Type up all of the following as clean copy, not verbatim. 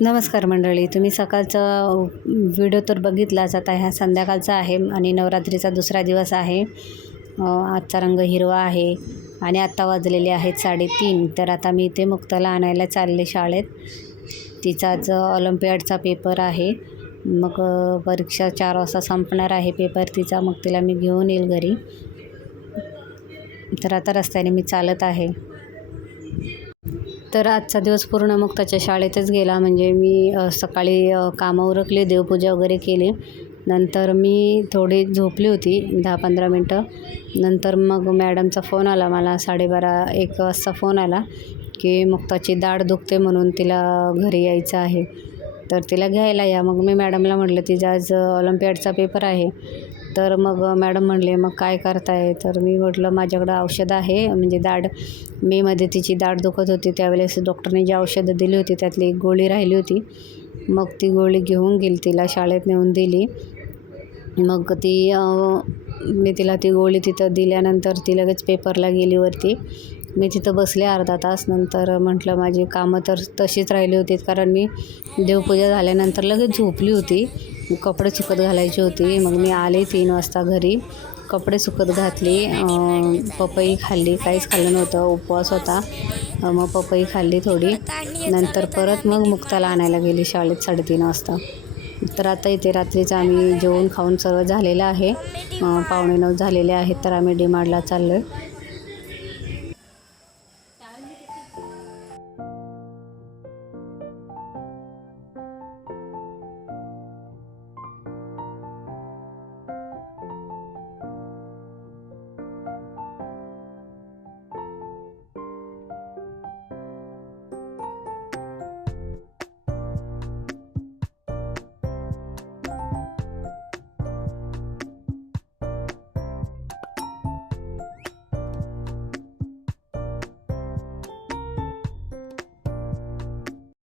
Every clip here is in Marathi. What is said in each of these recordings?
नमस्कार मंडळी, तुम्ही सकाळचा व्हिडिओ तर बघितलाच. आता ह्या संध्याकाळचा आहे आणि नवरात्रीचा दुसरा दिवस आहे. आजचा रंग हिरवा आहे आणि आत्ता वाजलेले आहेत 3:30. तर आता मी इथे मुक्ताला आणायला चालले शाळेत. तिचा आज ऑलिम्पियाडचा पेपर आहे. मग परीक्षा 4 वाजता संपणार आहे पेपर तिचा. मग तिला मी घेऊन येईल घरी. तर आता रस्त्याने मी चालत आहे. तर आजचा दिवस पूर्ण मुक्ताच्या शाळेतच गेला. म्हणजे मी सकाळी कामं उरकली, देवपूजा वगैरे केली. नंतर मी थोडी झोपली होती 10-15 मिनटं. नंतर मग मॅडमचा फोन आला मला 12:30-1 वाजता फोन आला की मुक्ताची दाढ दुखते म्हणून तिला घरी यायचं आहे, तर तिला घ्यायला या. मग मी मॅडमला म्हटलं तिचा आज ऑलिम्पियाडचा पेपर आहे. तर मग मॅडम म्हणले मग काय करताय? तर मी म्हटलं माझ्याकडं औषधं आहे. म्हणजे मेमध्ये तिची दाढ दुखत होती, त्यावेळेस डॉक्टरने जी औषधं दिली होती त्यातली एक गोळी राहिली होती. मग ती गोळी घेऊन गेली, तिला शाळेत नेऊन दिली. मग मी तिला ती गोळी तिथं दिल्यानंतर ती लगेच पेपरला गेली वरती. मी तिथं बसले अर्धा तास. नंतर म्हटलं माझी कामं तर तशीच राहिली होती, कारण मी देवपूजा झाल्यानंतर लगेच झोपली होती. कपडे सुकत घालायची होती. मग मी आले 3 वाजता घरी. कपडे सुकत घातली, पपई खाल्ली, काहीच खाल्लं नव्हतं, उपवास होता. मग पपई खाल्ली थोडी. नंतर परत मग मुक्ताला आणायला गेली शाळेत 3:30 वाजता. तर आता इथे रात्रीचं आम्ही जेवण खाऊन सर्व झालेलं आहे. 8:45 झालेले आहेत. तर आम्ही डी-मार्टला चाललो आहे.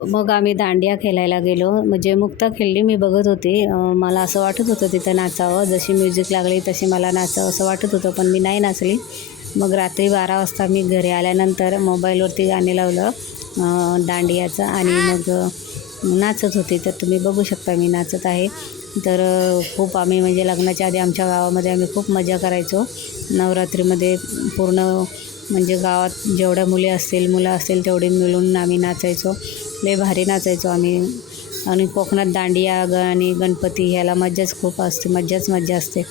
मग आम्ही दांडिया खेळायला गेलो. म्हणजे मुक्ता खेळली, मी बघत होते. मला असं वाटत होतं तिथं नाचावं. जशी म्युझिक लागली तशी मला नाचावं असं वाटत होतं, पण मी नाही नाचली. मग रात्री 12 वाजता मी घरी आल्यानंतर मोबाईलवरती गाणे लावलं दांडियाचं आणि मग नाचत होते. तर तुम्ही बघू शकता मी नाचत आहे. तर खूप आम्ही म्हणजे लग्नाच्या आधी आमच्या गावामध्ये आम्ही खूप मजा करायचो. नवरात्रीमध्ये पूर्ण म्हणजे गावात जेवढ्या मुलं असतील तेवढे मिळून आम्ही नाचायचो. लय भारी नाचायचो आम्ही. आणि कोकणात दांडिया आणि गणपती ह्याला मज्जाच खूप असते, मज्जा असते.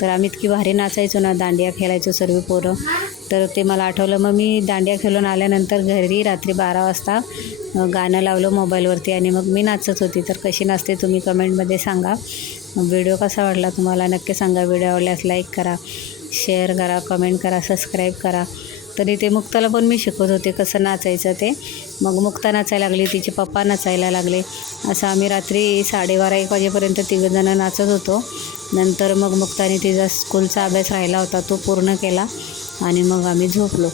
तर आम्ही इतकी भारी नाचायचो ना, दांडिया खेळायचो सर्व पोरं. तर ते मला आठवलं. मग मी दांडिया खेळून आल्यानंतर घरी रात्री 12 वाजता गाणं लावलं मोबाईलवरती आणि मग मी नाचत होती. तर कशी नाचते तुम्ही कमेंटमध्ये सांगा. व्हिडिओ कसा वाटला तुम्हाला नक्की सांगा. व्हिडिओ आवडल्यास लाईक करा, शेअर करा, कमेंट करा, सबस्क्राईब करा. तरी ते मुक्ताला पण मी शिकवत होते कसं नाचायचं ते. मग मुक्ता नाचायला लागली, तिचे पप्पा नाचायला लागले. असं आम्ही रात्री 12:30-1 वाजेपर्यंत तिघंजणं नाचत होतो. नंतर मग मुक्ताने तिचा स्कूलचा अभ्यास राहिला होता तो पूर्ण केला आणि मग आम्ही झोपलो.